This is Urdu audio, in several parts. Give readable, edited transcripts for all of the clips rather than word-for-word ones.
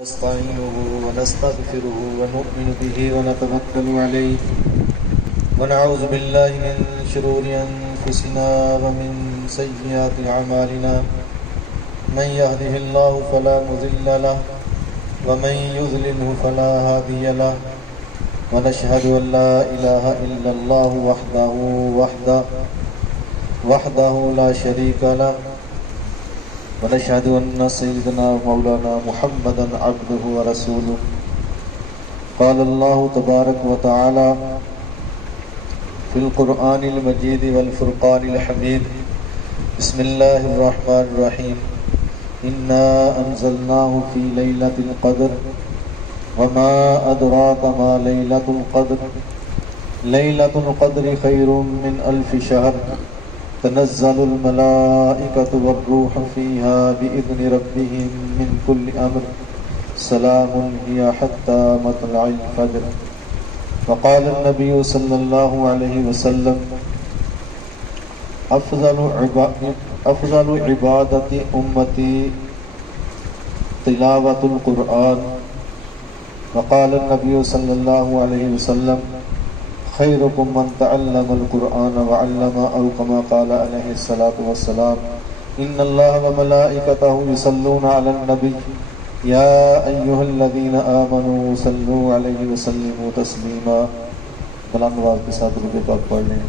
نستعينه ونستغفره ونؤمن به ونتوكل عليه ونعوذ بالله من شرور أنفسنا ومن سيئات أعمالنا من يهده الله فلا مضل له ومن يضلله فلا هادي له ونشهد أن لا إله إلا الله وحده لا شريك له ونشهد أن سيدنا مولانا محمدا عبده ورسوله قال الله تبارك وتعالى في القرآن المجيد والفرقان الحميد بسم الله الرحمن الرحيم إنا أنزلناه في ليلة القدر وما أدراك ما ليلة القدر ليلة القدر خير من ألف شهر تنزل الملائكة والروح فيها بإذن ربهم من كل أمر سلام هي حتى مطلع الفجر وقال النبي صلى الله عليه وسلم أفضل عبادة أمتي تلاوة القرآن وقال النبي صلى الله عليه وسلم خيركم من تعلم القرآن وعلم أو كما قال عليه الصلاة والسلام إن الله وملائكته يصلون على النبي يا أيها الذين آمنوا صلوا عليه وسلموا تسليما بلند آواز کے ساتھ درود پاک پڑھ لیں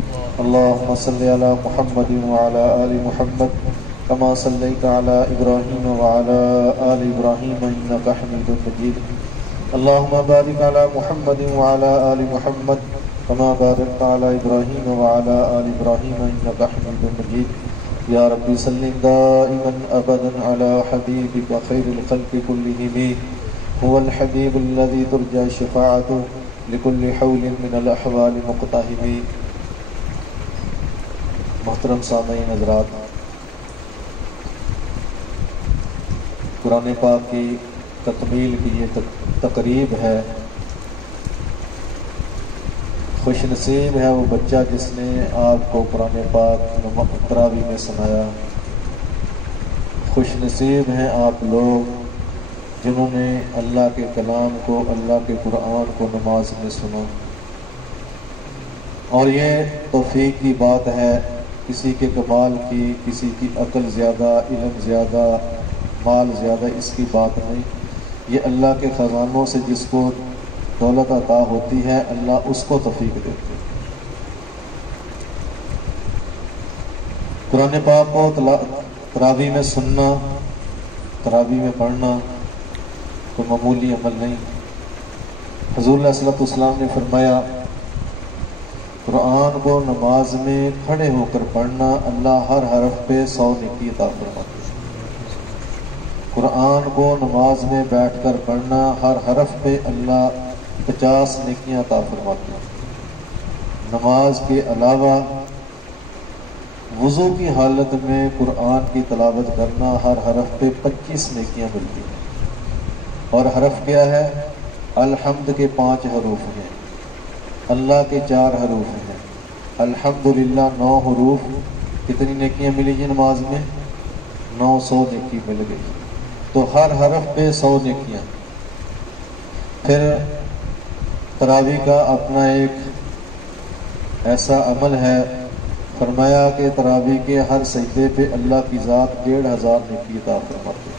اللهم صل على محمد وعلى آل محمد كما صليت على إبراهيم وعلى آل إبراهيم إنك حميد مجيد اللهم بارك على محمد وعلى آل محمد كما باركت على إبراهيم وعلى آل إبراهيم إنك حميد مجيد يا ربي سلم دائما أبدا على حبيبك خير الخلق كلهم هو الحبيب الذي ترجى شفاعته لكل حول من الأحوال مقتحم محترم سامعین حضرات، قرآن پاک کی تکمیل کی یہ تقریب ہے۔ خوش نصیب ہے وہ بچہ جس نے آپ کو قرآن پاک تراویح میں سنایا۔ خوش نصیب ہیں آپ لوگ جنہوں نے اللہ کے کلام کو، اللہ کے قرآن کو نماز میں سنا۔ اور یہ توفیق کی بات ہے، کسی کے کمال کی، کسی کی عقل زیادہ، علم زیادہ، مال زیادہ، اس کی بات نہیں۔ یہ اللہ کے خزانوں سے جس کو دولت عطا ہوتی ہے، اللہ اس کو توفیق دیتے ہیں۔ قرآن پاک کو تراویح میں سننا، تراویح میں پڑھنا کوئی معمولی عمل نہیں۔ حضور علیہ السلام نے فرمایا قرآن کو نماز میں کھڑے ہو کر پڑھنا اللہ ہر حرف پہ 100 نیکی عطا فرماتے ہیں۔ قرآن کو نماز میں بیٹھ کر پڑھنا ہر حرف پہ اللہ 50 نیکیاں عطا فرماتے ہیں۔ نماز کے علاوہ وضو کی حالت میں قرآن کی تلاوت کرنا ہر حرف پہ 25 نیکیاں ملتی ہیں۔ اور حرف کیا ہے؟ الحمد کے 5 حروف ہیں، اللہ کے 4 حروف ہیں، الحمدللہ 9 حروف۔ کتنی نیکیاں ملی جی نماز میں؟ 900 نیکی مل گئی۔ تو ہر حرف پہ 100 نیکیاں۔ پھر تراویح کا اپنا ایک ایسا عمل ہے، فرمایا کہ تراویح کے ہر سجدے پہ اللہ کی ذات 1500 نیکی عطا فرماتی ہے۔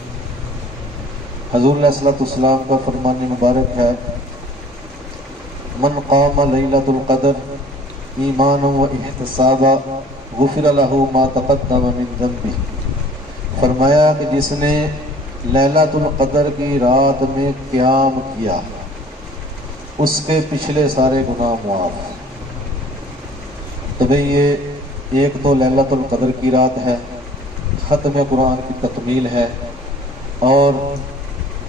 حضور علیہ السلام کا فرمان مبارک ہے من قام لیلۃ القدر ایمانا و احتسابا غفر له ما تقدم من ذنبہ۔ فرمایا کہ جس نے لیلۃ القدر کی رات میں قیام کیا اس کے پچھلے سارے گناہ معاف۔ تو بھئی یہ ایک تو لیلۃ القدر کی رات ہے، ختم قرآن کی تکمیل ہے، اور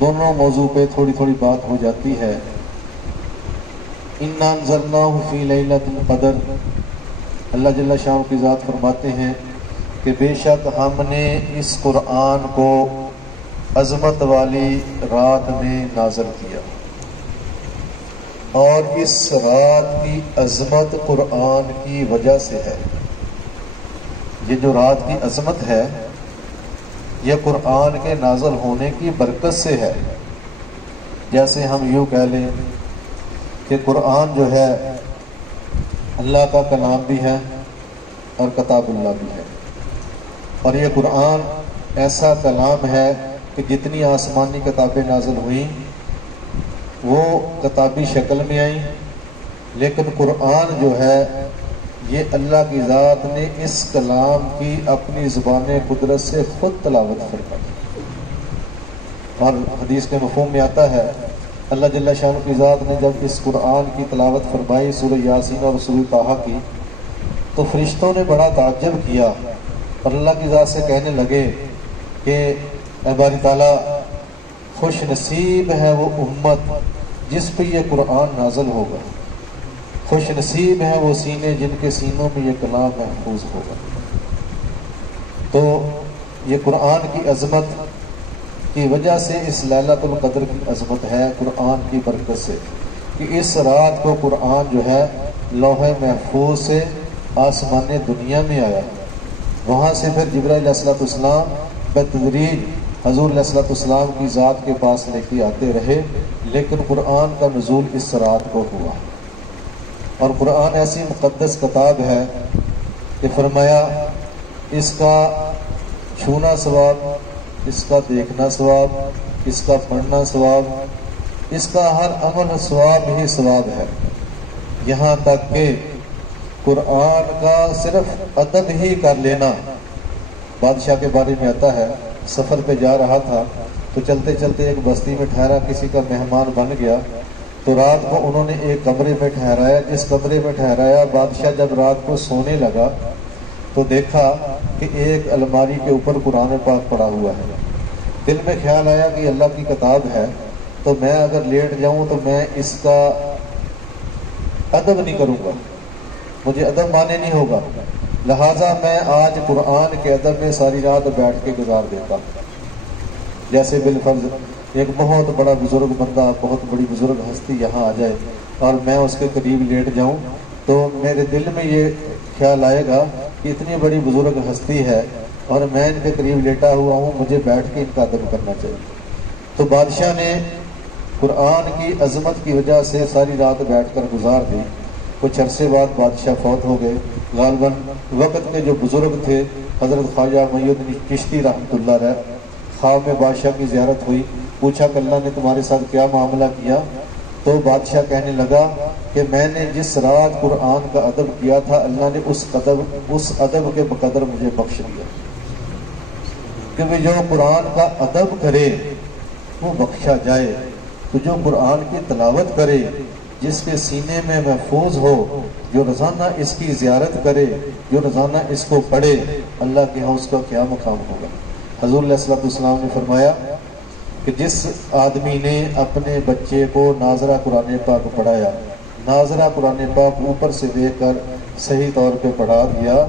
دونوں موضوع پہ تھوڑی تھوڑی بات ہو جاتی ہے۔ اِنَّا أَنزَلْنَاهُ فِي لَيْلَةِ الْقَدْرِ، اللہ جل شانہ کی ذات فرماتے ہیں کہ بے شک ہم نے اس قرآن کو عظمت والی رات میں نازل کیا، اور اس رات کی عظمت قرآن کی وجہ سے ہے۔ یہ جو رات کی عظمت ہے یہ قرآن کے نازل ہونے کی برکت سے ہے۔ جیسے ہم یوں کہہ لیں کہ قرآن جو ہے اللہ کا کلام بھی ہے اور کتاب اللہ بھی ہے، اور یہ قرآن ایسا کلام ہے کہ جتنی آسمانی کتابیں نازل ہوئیں وہ کتابی شکل میں آئیں، لیکن قرآن جو ہے یہ اللہ کی ذات نے اس کلام کی اپنی زبان قدرت سے خود تلاوت فرمائی، اور حدیث کے مفہوم میں آتا ہے اللہ جل شانہ کی ذات نے جب اس قرآن کی تلاوت فرمائی سورہ یاسین اور سورہ طٰہٰ کی، تو فرشتوں نے بڑا تعجب کیا اور اللہ کی ذات سے کہنے لگے کہ اے باری تعالیٰ، خوش نصیب ہے وہ امت جس پہ یہ قرآن نازل ہوگا، خوش نصیب ہے وہ سینے جن کے سینوں میں یہ کلام محفوظ ہوگا۔ تو یہ قرآن کی عظمت کی وجہ سے اس لیلۃ القدر کی عظمت ہے قرآن کی برکت سے، کہ اس رات کو قرآن جو ہے لوح محفوظ سے آسمان دنیا میں آیا، وہاں سے پھر جبرائیل علیہ السلام بتدریج حضور علیہ السلام کی ذات کے پاس لے کے آتے رہے، لیکن قرآن کا نزول اس رات کو ہوا۔ اور قرآن ایسی مقدس کتاب ہے کہ فرمایا اس کا چھونا ثواب، اس کا دیکھنا ثواب، اس کا پڑھنا ثواب، اس کا ہر عمل ثواب ہی ثواب ہے، یہاں تک کہ قرآن کا صرف ادب ہی کر لینا۔ بادشاہ کے بارے میں آتا ہے سفر پہ جا رہا تھا تو چلتے چلتے ایک بستی میں ٹھہرا، کسی کا مہمان بن گیا، تو رات کو انہوں نے ایک کمرے میں ٹھہرایا۔ جس کمرے میں ٹھہرایا، بادشاہ جب رات کو سونے لگا تو دیکھا کہ ایک الماری کے اوپر قرآن پاک پڑا ہوا ہے۔ دل میں خیال آیا کہ اللہ کی کتاب ہے، تو میں اگر لیٹ جاؤں تو میں اس کا ادب نہیں کروں گا، مجھے ادب مانے نہیں ہوگا، لہٰذا میں آج قرآن کے ادب میں ساری رات بیٹھ کے گزار دیتا۔ جیسے بالفرض ایک بہت بڑا بزرگ بندہ، بہت بڑی بزرگ ہستی یہاں آ جائے اور میں اس کے قریب لیٹ جاؤں، تو میرے دل میں یہ خیال آئے گا کہ اتنی بڑی بزرگ ہستی ہے اور میں ان کے قریب لیٹا ہوا ہوں، مجھے بیٹھ کے ان کا ادب کرنا چاہیے۔ تو بادشاہ نے قرآن کی عظمت کی وجہ سے ساری رات بیٹھ کر گزار دی۔ کچھ عرصے بعد بادشاہ فوت ہو گئے۔ غالباً وقت کے جو بزرگ تھے حضرت خواجہ معین الدین چشتی رحمۃ اللہ علیہ، خواب میں بادشاہ کی زیارت ہوئی، پوچھا کہ اللہ نے تمہارے ساتھ کیا معاملہ کیا؟ تو بادشاہ کہنے لگا کہ میں نے جس رات قرآن کا ادب کیا تھا، اللہ نے اس ادب کے بقدر مجھے بخش دیا، کیونکہ جو قرآن کا ادب کرے وہ بخشا جائے، تو جو قرآن کی تلاوت کرے، جس کے سینے میں محفوظ ہو، جو روزانہ اس کی زیارت کرے، جو روزانہ اس کو پڑھے، اللہ کے ہاں اس کا کیا مقام ہوگا۔ حضور علیہ السلام نے فرمایا کہ جس آدمی نے اپنے بچے کو ناظرہ قرآن پاک پڑھایا، ناظرہ قرآن پاک اوپر سے دیکھ کر صحیح طور پہ پڑھا دیا،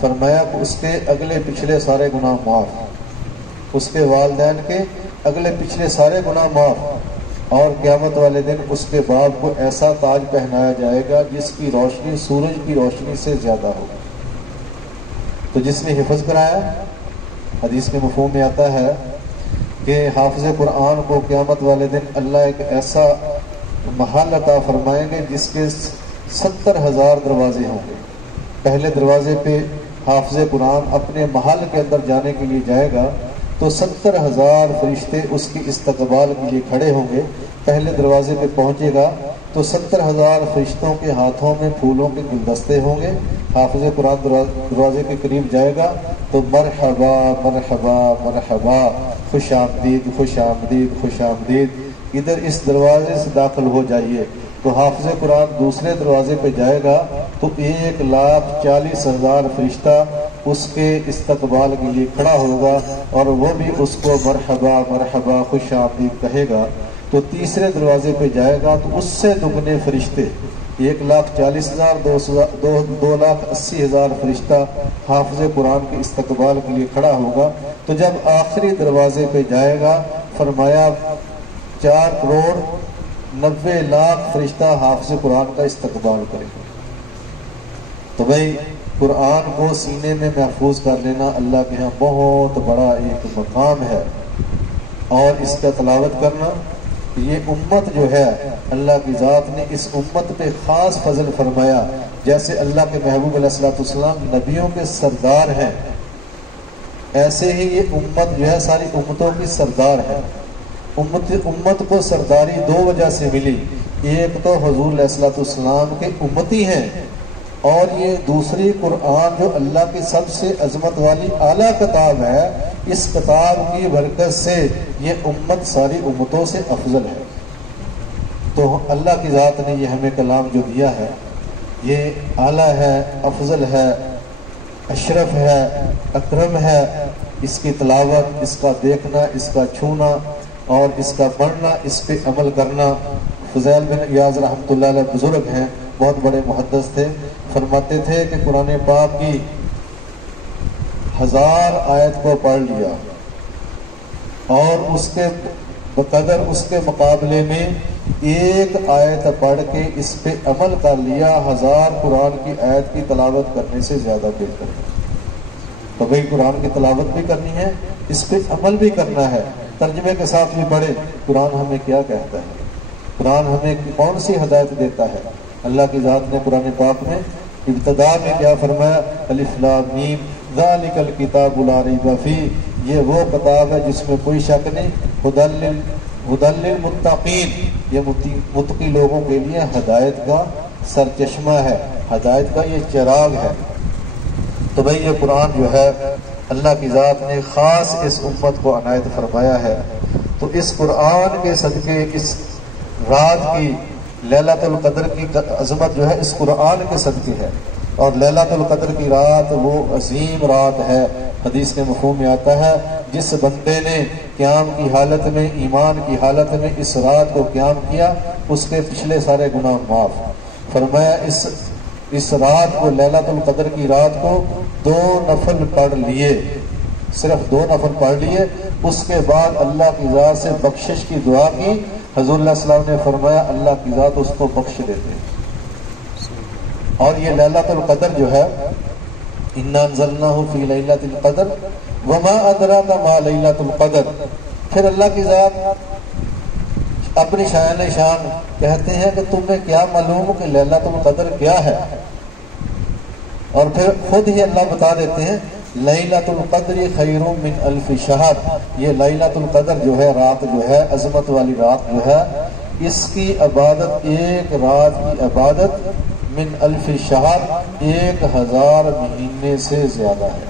فرمایا کہ اس کے اگلے پچھلے سارے گناہ معاف، اس کے والدین کے اگلے پچھلے سارے گناہ معاف، اور قیامت والے دن اس کے باپ کو ایسا تاج پہنایا جائے گا جس کی روشنی سورج کی روشنی سے زیادہ ہوگی۔ تو جس نے حفظ کرایا، حدیث کے مفہوم میں آتا ہے کہ حافظ قرآن کو قیامت والے دن اللہ ایک ایسا محل عطا فرمائیں گے جس کے 70,000 دروازے ہوں گے۔ پہلے دروازے پہ حافظ قرآن اپنے محل کے اندر جانے کے لیے جائے گا تو 70,000 فرشتے اس کی استقبال کے لیے کھڑے ہوں گے۔ پہلے دروازے پہ پہنچے گا تو 70,000 فرشتوں کے ہاتھوں میں پھولوں کے گلدستے ہوں گے۔ حافظ قرآن دروازے کے قریب جائے گا تو مرحبا مرحبا مرحبا، خوش آمدید خوش آمدید خوش آمدید، ادھر اس دروازے سے داخل ہو جائیے۔ تو حافظ قرآن دوسرے دروازے پہ جائے گا تو 1,40,000 فرشتہ اس کے استقبال کے لیے کھڑا ہوگا اور وہ بھی اس کو مرحبا مرحبا خوش آمدید کہے گا۔ تو تیسرے دروازے پہ جائے گا تو اس سے دگنے فرشتے 1,40,000 2,80,000 فرشتہ حافظ قرآن کے استقبال کے لیے کھڑا ہوگا۔ تو جب آخری دروازے پہ جائے گا، فرمایا 4,90,00,000 فرشتہ حافظ قرآن کا استقبال کرے گا۔ تو بھائی قرآن کو سینے میں محفوظ کر لینا اللہ کے ہاں بہت بڑا ایک مقام ہے، اور اس کا تلاوت کرنا یہ امت جو ہے اللہ کی ذات نے اس امت پہ خاص فضل فرمایا. جیسے اللہ کے محبوب علیہ الصلوۃ والسلام نبیوں کے سردار ہیں، ایسے ہی یہ امت جو ہے ساری امتوں کی سردار ہے. امت کو سرداری دو وجہ سے ملی. ایک تو حضور علیہ الصلوۃ والسلام کے امتی ہیں، اور یہ دوسری قرآن جو اللہ کی سب سے عظمت والی اعلیٰ کتاب ہے، اس کتاب کی برکت سے یہ امت ساری امتوں سے افضل ہے. تو اللہ کی ذات نے یہ ہمیں کلام جو دیا ہے یہ اعلیٰ ہے، افضل ہے، اشرف ہے، اکرم ہے. اس کی تلاوت، اس کا دیکھنا، اس کا چھونا اور اس کا پڑھنا، اس پہ عمل کرنا. فضیل بن ایاز رحمۃ اللہ علیہ بزرگ ہیں، بہت بڑے محدث تھے، فرماتے تھے کہ قرآن پاک کی 1000 آیت کو پڑھ لیا اور اس کے بقدر اس کے مقابلے میں ایک آیت پڑھ کے اس پہ عمل کر لیا 1000 قرآن کی آیت کی تلاوت کرنے سے زیادہ بہتر ہے. تو بھئی قرآن کی تلاوت بھی کرنی ہے، اس پہ عمل بھی کرنا ہے، ترجمے کے ساتھ بھی پڑھے. قرآن ہمیں کیا کہتا ہے، قرآن ہمیں کون سی ہدایت دیتا ہے. اللہ کی ذات نے قرآن پاک میں ابتدا میں کیا فرمایا، الف لام میم ذالک الکتاب لا ریب فیہ، یہ وہ کتاب ہے جس میں کوئی شک نہیں، ھدی للمتقین، یہ متقی لوگوں کے لیے ہدایت کا سرچشمہ ہے، ہدایت کا یہ چراغ ہے. تو بھئی یہ قرآن جو ہے اللہ کی ذات نے خاص اس امت کو عنایت فرمایا ہے. تو اس قرآن کے صدقے، اس رات کی لیلۃ القدر کی عظمت جو ہے اس قرآن کے صدقے ہے. اور لیلۃ القدر کی رات وہ عظیم رات ہے. حدیث کے مفہوم میں آتا ہے جس بندے نے قیام کی حالت میں، ایمان کی حالت میں اس رات کو قیام کیا، اس کے پچھلے سارے گناہ معاف. فرمایا اس رات کو، لیلۃ القدر کی رات کو 2 نفل پڑھ لیے، صرف 2 نفل پڑھ لیے، اس کے بعد اللہ کی ذات سے بخشش کی دعا کی. حضور اللہ صلی اللہ علیہ وسلم نے فرمایا اللہ کی ذات اس کو بخش دیتے. اور یہ لیلۃ القدر جو ہے، انا انزلناہ فی لیلۃ القدر وما ادراک ما لیلۃ القدر. پھر اللہ کی ذات اپنی شان کہتے ہیں کہ تمہیں کیا معلوم کہ لیلۃ القدر کیا ہے، اور پھر خود ہی اللہ بتا دیتے ہیں لیلۃ القدر خیر من الف شہر. یہ لیلۃ القدر جو ہے، رات جو ہے، عظمت والی رات جو ہے، اس کی عبادت، ایک رات کی عبادت من الف شہر، 1000 مہینے سے زیادہ ہے.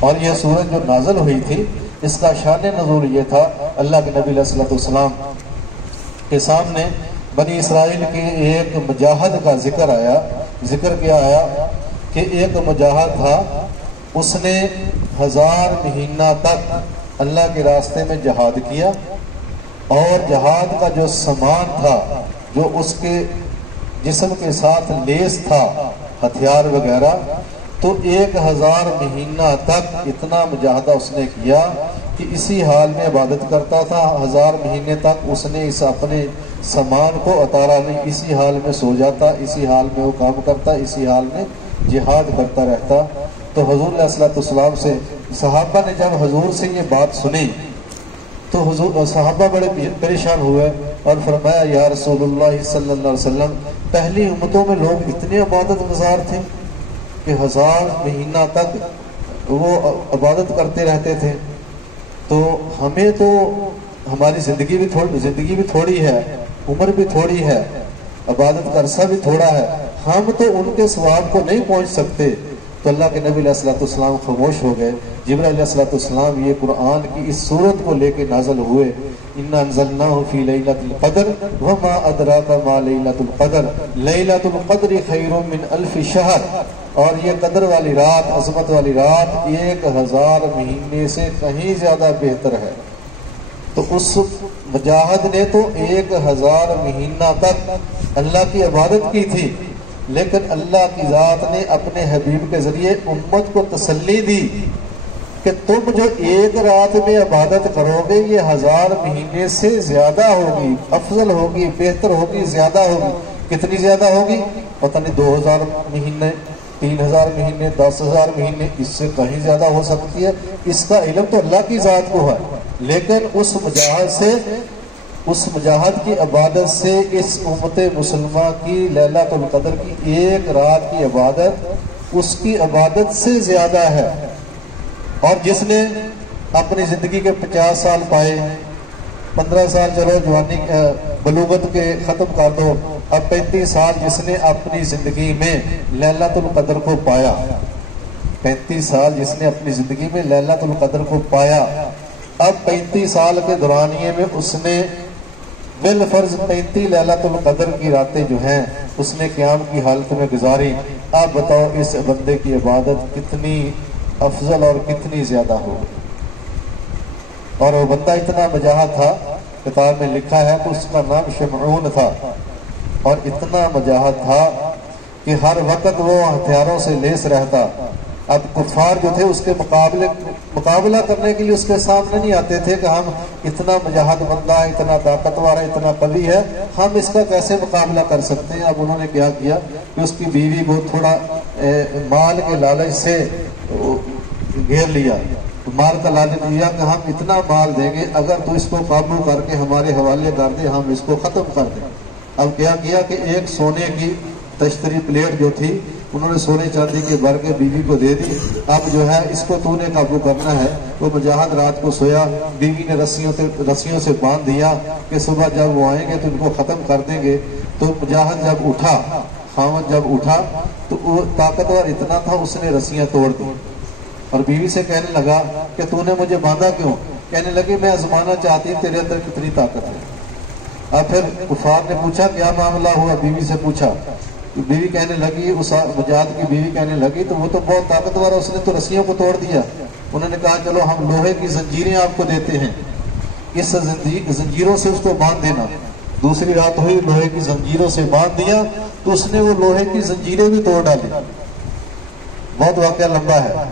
اور یہ سورت جو نازل ہوئی تھی اس کا شان نزول یہ تھا، اللہ کے نبی علیہ الصلوۃ والسلام کے سامنے بنی اسرائیل کے ایک مجاہد کا ذکر آیا. ذکر کیا آیا کہ ایک مجاہد تھا، اس نے 1000 مہینہ تک اللہ کے راستے میں جہاد کیا، اور جہاد کا جو سامان تھا، جو اس کے جسم کے ساتھ لیس تھا، ہتھیار وغیرہ، تو 1000 مہینہ تک اتنا مجاہدہ اس نے کیا کہ اسی حال میں عبادت کرتا تھا. 1000 مہینے تک اس نے اس اپنے سامان کو اتارا نہیں، اسی حال میں سو جاتا، اسی حال میں وہ کام کرتا، اسی حال میں جہاد کرتا رہتا. تو حضور علیہ الصلوۃ والسلام سے صحابہ نے جب حضور سے یہ بات سنی تو حضور صحابہ بڑے پریشان ہوئے اور فرمایا یا رسول اللہ صلی اللہ علیہ وسلم، پہلی امتوں میں لوگ اتنے عبادت گزار تھے کہ 1000 مہینہ تک وہ عبادت کرتے رہتے تھے، تو ہمیں تو ہماری زندگی بھی تھوڑی ہے، عمر بھی تھوڑی ہے، عبادت کا عرصہ بھی تھوڑا ہے، ہم تو ان کے ثواب کو نہیں پہنچ سکتے. تو اللہ کے نبی علیہ الصلوۃ والسلام خاموش ہو گئے. جبرائیل علیہ الصلوۃ والسلام یہ قرآن کی اس صورت کو لے کے نازل ہوئے، انا انزلناہ فی لیلۃ القدر وما ادراک ما لیلۃ القدر لیلۃ القدر خیر من الف شہر. اور یہ قدر والی رات، عظمت والی رات 1000 مہینے سے کہیں زیادہ بہتر ہے. تو اس مجاہد نے تو 1000 مہینہ تک اللہ کی عبادت کی تھی، لیکن اللہ کی ذات نے اپنے حبیب کے ذریعے امت کو تسلی دی کہ تم جو ایک رات میں عبادت کرو گے یہ 1000 مہینے سے زیادہ ہوگی، افضل ہوگی، بہتر ہوگی، زیادہ ہوگی. کتنی زیادہ ہوگی؟ پتہ نہیں، 2000 مہینے، 3000 مہینے، 10,000 مہینے، اس سے کہیں زیادہ ہو سکتی ہے. اس کا علم تو اللہ کی ذات کو ہے، لیکن اس مجاہد سے اس مجاہد کی عبادت سے اس امت مسلمہ کی لیلۃ القدر کی ایک رات کی عبادت اس کی عبادت سے زیادہ ہے۔ اور جس نے اپنی زندگی کے 50 سال پائے، 15 سال چلو جوانی بلوغت کے ختم کر دو، اب 35 سال جس نے اپنی زندگی میں لیلۃ القدر کو پایا، 35 سال جس نے اپنی زندگی میں لیلۃ القدر کو پایا، اب 35 سال کے دورانیے میں اس نے بالفرض 35 لیلۃ القدر کی راتیں جو ہیں اس نے قیام کی حالت میں گزاری۔ اب بتاؤ اس بندے کی عبادت کتنی افضل اور کتنی زیادہ ہو۔ اور وہ بندہ اتنا مجاہد تھا، کتاب میں لکھا ہے کہ اس کا نام شمعون تھا، اور اتنا مجاہد تھا کہ ہر وقت وہ ہتھیاروں سے لیس رہتا۔ اب کفار جو تھے اس کے مقابلہ کرنے کے لیے اس کے سامنے نہیں آتے تھے کہ ہم اتنا مجاہد بندہ ہے، اتنا طاقتور ہے، اتنا قوی ہے، ہم اس کا کیسے مقابلہ کر سکتے ہیں۔ اب انہوں نے کیا کیا کہ اس کی بیوی کو تھوڑا مال کے لالچ سے گھیر لیا، مال کا لالچ دیا کہ ہم اتنا مال دیں گے اگر تو اس کو قابو کر کے ہمارے حوالے کر دے، ہم اس کو ختم کر دیں۔ اب کیا کیا کہ ایک سونے کی تشتری پلیٹ جو تھی انہوں نے سونے چاندی کے بھر کے بیوی کو دے دی۔ اب جو ہے اس کو تو نے قابو کرنا ہے۔ وہ مجاہد رات کو سویا، بیوی نے رسیوں سے باندھ دیا کہ صبح جب وہ آئیں گے تو ان کو ختم کر دیں گے۔ تو مجاہد جب اٹھا، خاوند جب اٹھا تو وہ طاقتور اتنا تھا اس نے رسیاں توڑ دی، اور بیوی سے کہنے لگا کہ تو نے مجھے باندھا کیوں؟ کہنے لگی میں آزمانا چاہتی تیرے اندر کتنی طاقت ہے۔ اب پھر کفار نے پوچھا کیا معاملہ ہوا، بیوی سے پوچھا، بیوی کہنے لگی، اس مجاہد کی بیوی کہنے لگی تو وہ تو بہت طاقتور ہے، اس نے تو رسیوں کو توڑ دیا۔ انہوں نے کہا چلو ہم لوہے کی زنجیریں آپ کو دیتے ہیں، اس زنجیروں سے اس کو باندھ دینا۔ دوسری رات ہوئی، لوہے کی زنجیروں سے باندھ دیا تو اس نے وہ لوہے کی زنجیریں بھی توڑ ڈالی۔ بہت واقعہ لمبا ہے۔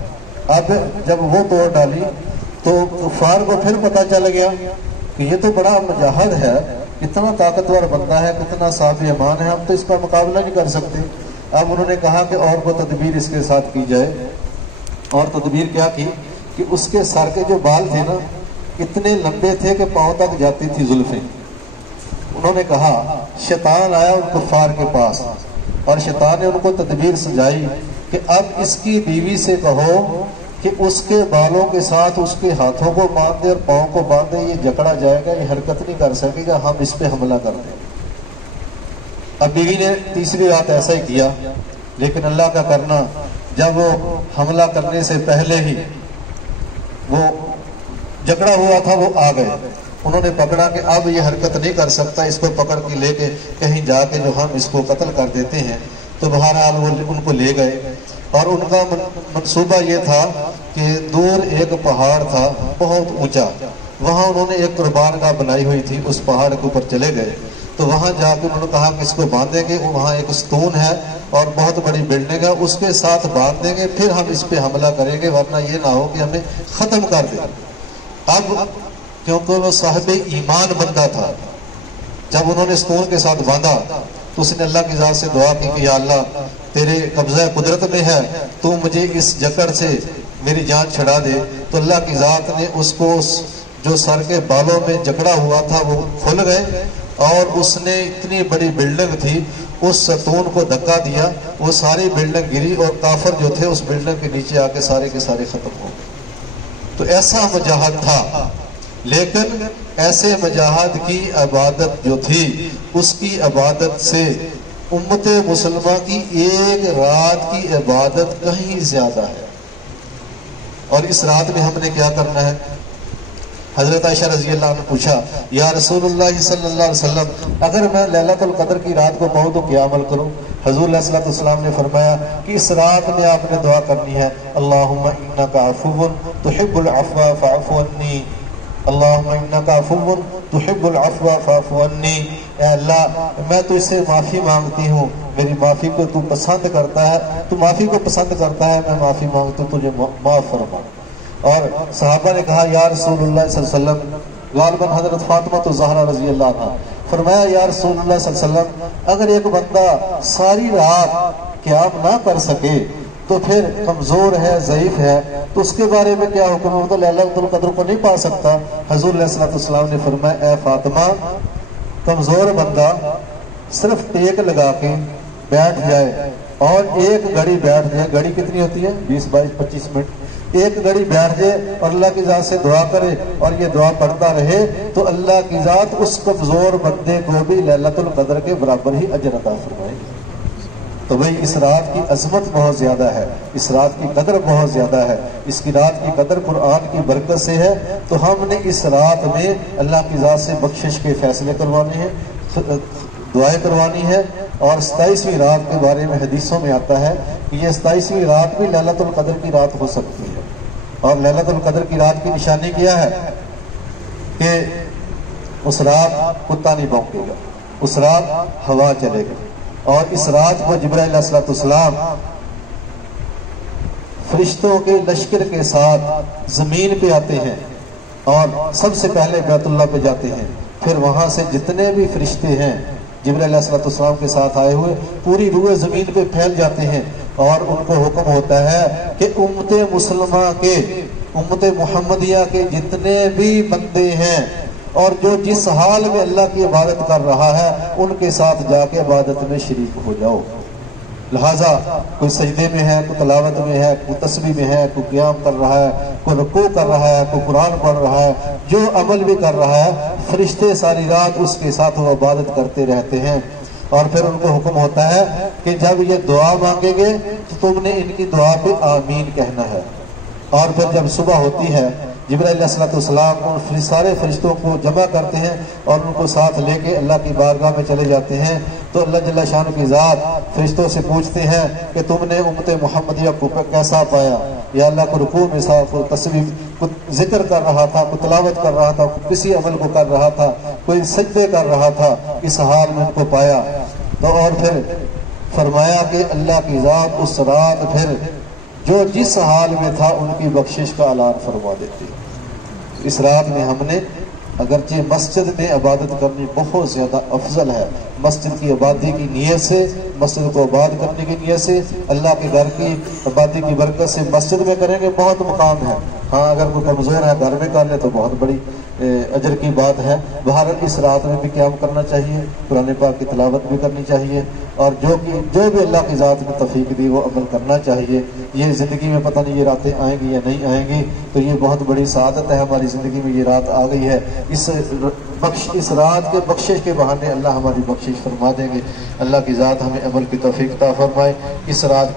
اب جب وہ توڑ ڈالی تو کفار کو پھر پتہ چل گیا کہ یہ تو بڑا مجاہد ہے، اتنا طاقتور بندہ ہے، کتنا صاحب ایمان ہے، ہم تو اس کا مقابلہ نہیں کر سکتے۔ اب انہوں نے کہا کہ اور کو تدبیر اس کے ساتھ کی جائے، اور تدبیر کیا کی کہ اس کے سر کے جو بال تھے نا اتنے لمبے تھے کہ پاؤں تک جاتی تھی زلفیں۔ انہوں نے کہا شیطان آیا ان کفار کے پاس، اور شیطان نے ان کو تدبیر سمجھائی کہ اب اس کی بیوی سے کہو کہ اس کے بالوں کے ساتھ اس کے ہاتھوں کو باندھ دے اور پاؤں کو باندھ دے، یہ جکڑا جائے گا، یہ حرکت نہیں کر سکے گا، ہم اس پہ حملہ کر دیں۔ اب بیوی نے تیسری رات ایسا ہی کیا، لیکن اللہ کا کرنا، جب وہ حملہ کرنے سے پہلے ہی وہ جکڑا ہوا تھا وہ آ گئے۔ انہوں نے پکڑا کہ اب یہ حرکت نہیں کر سکتا، اس کو پکڑ کے لے کے کہیں جا کے جو ہم اس کو قتل کر دیتے ہیں۔ تو بہرحال وہ ان کو لے گئے، اور ان کا منصوبہ یہ تھا کہ دور ایک پہاڑ تھا بہت اونچا، وہاں انہوں نے ایک قربان گاہ بنائی ہوئی تھی، اس پہاڑ کے اوپر چلے گئے۔ تو وہاں جا کے انہوں نے کہا کہ اس کو باندھیں گے، وہاں ایک ستون ہے اور بہت بڑی بلڈنگ ہے، اس کے ساتھ باندھ دیں گے، پھر ہم اس پہ حملہ کریں گے، ورنہ یہ نہ ہو کہ ہمیں ختم کر دیں۔ اب کیونکہ وہ صاحب ایمان بندہ تھا، جب انہوں نے ستون کے ساتھ باندھا تو اس نے اللہ کی ذات سے دعا کی کہ یا اللہ تیرے قبضہ قدرت میں ہے، تو مجھے اس جکڑ سے میری جان چھڑا دے۔ تو اللہ کی ذات نے اس کو جو سر کے بالوں میں جکڑا ہوا تھا وہ کھل گئے، اور اس نے اتنی بڑی بلڈنگ تھی اس ستون کو دھکا دیا، وہ ساری بلڈنگ گری، اور کافر جو تھے اس بلڈنگ کے نیچے آ کے سارے کے سارے ختم ہو گئے۔ تو ایسا مجاہد تھا، لیکن ایسے مجاہد کی عبادت جو تھی اس کی عبادت سے امت مسلمہ کی ایک رات کی عبادت کہیں زیادہ ہے۔ اور اس رات میں ہم نے کیا کرنا ہے؟ حضرت عائشہ رضی اللہ عنہ پوچھا یا رسول اللہ صلی اللہ علیہ وسلم اگر میں لیلۃ القدر کی رات کو پاؤں تو کیا عمل کروں؟ حضور علیہ السلام نے فرمایا کہ اس رات میں آپ نے دعا کرنی ہے اللہم انک عفو تحب العفو فاعف عنی، اللہم انک عفو تحب العفو فاعف عنی، اے اللہ میں تجھ سے معافی مانگتی ہوں، میری معافی کو تو پسند کرتا ہے، تو معافی کو پسند کرتا ہے، میں معافی مانگتا ہوں تجھے معاف فرما۔ اور صحابہ نے کہا یا رسول اللہ صلی اللہ علیہ وسلم، غالباً حضرت فاطمہ تو زہرا رضی اللہ عنہ، فرمایا یا رسول اللہ صلی اللہ علیہ وسلم اگر ایک بندہ ساری رات قیام نہ کر سکے تو پھر کمزور ہے، ضعیف ہے، تو اس کے بارے میں کیا حکم ہے؟ وہ تو لیلۃ القدر کو نہیں پا سکتا۔ حضور علیہ الصلوۃ والسلام نے فرمایا اے فاطمہ، کمزور بندہ صرف ٹیک لگا کے بیٹھ جائے اور ایک گھڑی بیٹھ جائے، گھڑی کتنی ہوتی ہے؟ 20 22 25 منٹ، ایک گھڑی بیٹھ جائے اور اللہ کی ذات سے دعا کرے اور یہ دعا پڑھتا رہے تو اللہ کی ذات اس کمزور بندے کو بھی لیلۃ القدر کے برابر ہی اجر عطا فرمائے گی۔ تو بھئی اس رات کی عظمت بہت زیادہ ہے، اس رات کی قدر بہت زیادہ ہے، اس کی رات کی قدر قرآن کی برکت سے ہے۔ تو ہم نے اس رات میں اللہ کی ذات سے بخشش کے فیصلے کروانے ہیں، دعائیں کروانی ہے۔ اور 27ویں رات کے بارے میں حدیثوں میں آتا ہے کہ یہ 27ویں رات بھی لیلۃ القدر کی رات ہو سکتی ہے۔ اور لیلۃ القدر کی رات کی نشانی کیا ہے؟ کہ اس رات کتا نہیں بھونکے گا، اس رات ہوا چلے گا، اور اس رات کو جبرائیل علیہ السلام فرشتوں کے لشکر کے ساتھ زمین پہ آتے ہیں اور سب سے پہلے بیت اللہ پہ جاتے ہیں، پھر وہاں سے جتنے بھی فرشتے ہیں جبرائیل علیہ السلام کے ساتھ آئے ہوئے پوری روئے زمین پہ پھیل جاتے ہیں، اور ان کو حکم ہوتا ہے کہ امت مسلمہ کے، امت محمدیہ کے جتنے بھی بندے ہیں اور جو جس حال میں اللہ کی عبادت کر رہا ہے ان کے ساتھ جا کے عبادت میں شریک ہو جاؤ۔ لہٰذا کوئی سجدے میں ہے، کوئی تلاوت میں ہے، کوئی تسبیح میں ہے، کوئی قیام کر رہا ہے، کوئی رکوع کر رہا ہے، کوئی قرآن پڑھ رہا ہے، جو عمل بھی کر رہا ہے فرشتے ساری رات اس کے ساتھ وہ عبادت کرتے رہتے ہیں۔ اور پھر ان کو حکم ہوتا ہے کہ جب یہ دعا مانگیں گے تو تم نے ان کی دعا پہ آمین کہنا ہے۔ اور پھر جب صبح ہوتی ہے جبرائیل علیہ السلام ان سارے فرشتوں کو جمع کرتے ہیں اور ان کو ساتھ لے کے اللہ کی بارگاہ میں چلے جاتے ہیں، تو اللہ جل شانہ کی ذات فرشتوں سے پوچھتے ہیں کہ تم نے امت محمدیہ کو کیسا پایا؟ یا اللہ کو رکوع میں ساتھ کوئی تصویر، کوئی ذکر کر رہا تھا، کوئی تلاوت کر رہا تھا، کوئی کسی عمل کو کر رہا تھا، کوئی سجدے کر رہا تھا، اس حال میں ان کو پایا۔ تو اور پھر فرمایا کہ اللہ کی ذات اس رات پھر جو جس حال میں تھا ان کی بخشش کا اعلان فرما دیتی۔ اس رات میں ہم نے اگرچہ مسجد میں عبادت کرنی بہت زیادہ افضل ہے، مسجد کی آبادی کی نیت سے، مسجد کو آباد کرنے کی نیت سے، اللہ کے گھر کی آبادی کی برکت سے مسجد میں کریں گے بہت مقام ہے۔ ہاں اگر کوئی کمزور ہے گھر میں کر لے تو بہت بڑی اجر کی بات ہے۔ بہرحال اس رات میں بھی قیام کرنا چاہیے، قرآن پاک کی تلاوت بھی کرنی چاہیے، اور جو بھی اللہ کی ذات میں توفیق دی وہ عمل کرنا چاہیے۔ یہ زندگی میں پتہ نہیں یہ راتیں آئیں گی یا نہیں آئیں گی، تو یہ بہت بڑی سعادت ہے ہماری زندگی میں، یہ رات آ گئی ہے۔ اس رات کے بخشش کے بہانے اللہ ہماری بخشش فرما دیں گے۔ اللہ کی ذات ہمیں عمل کی توفیق عطا فرمائے۔ اس رات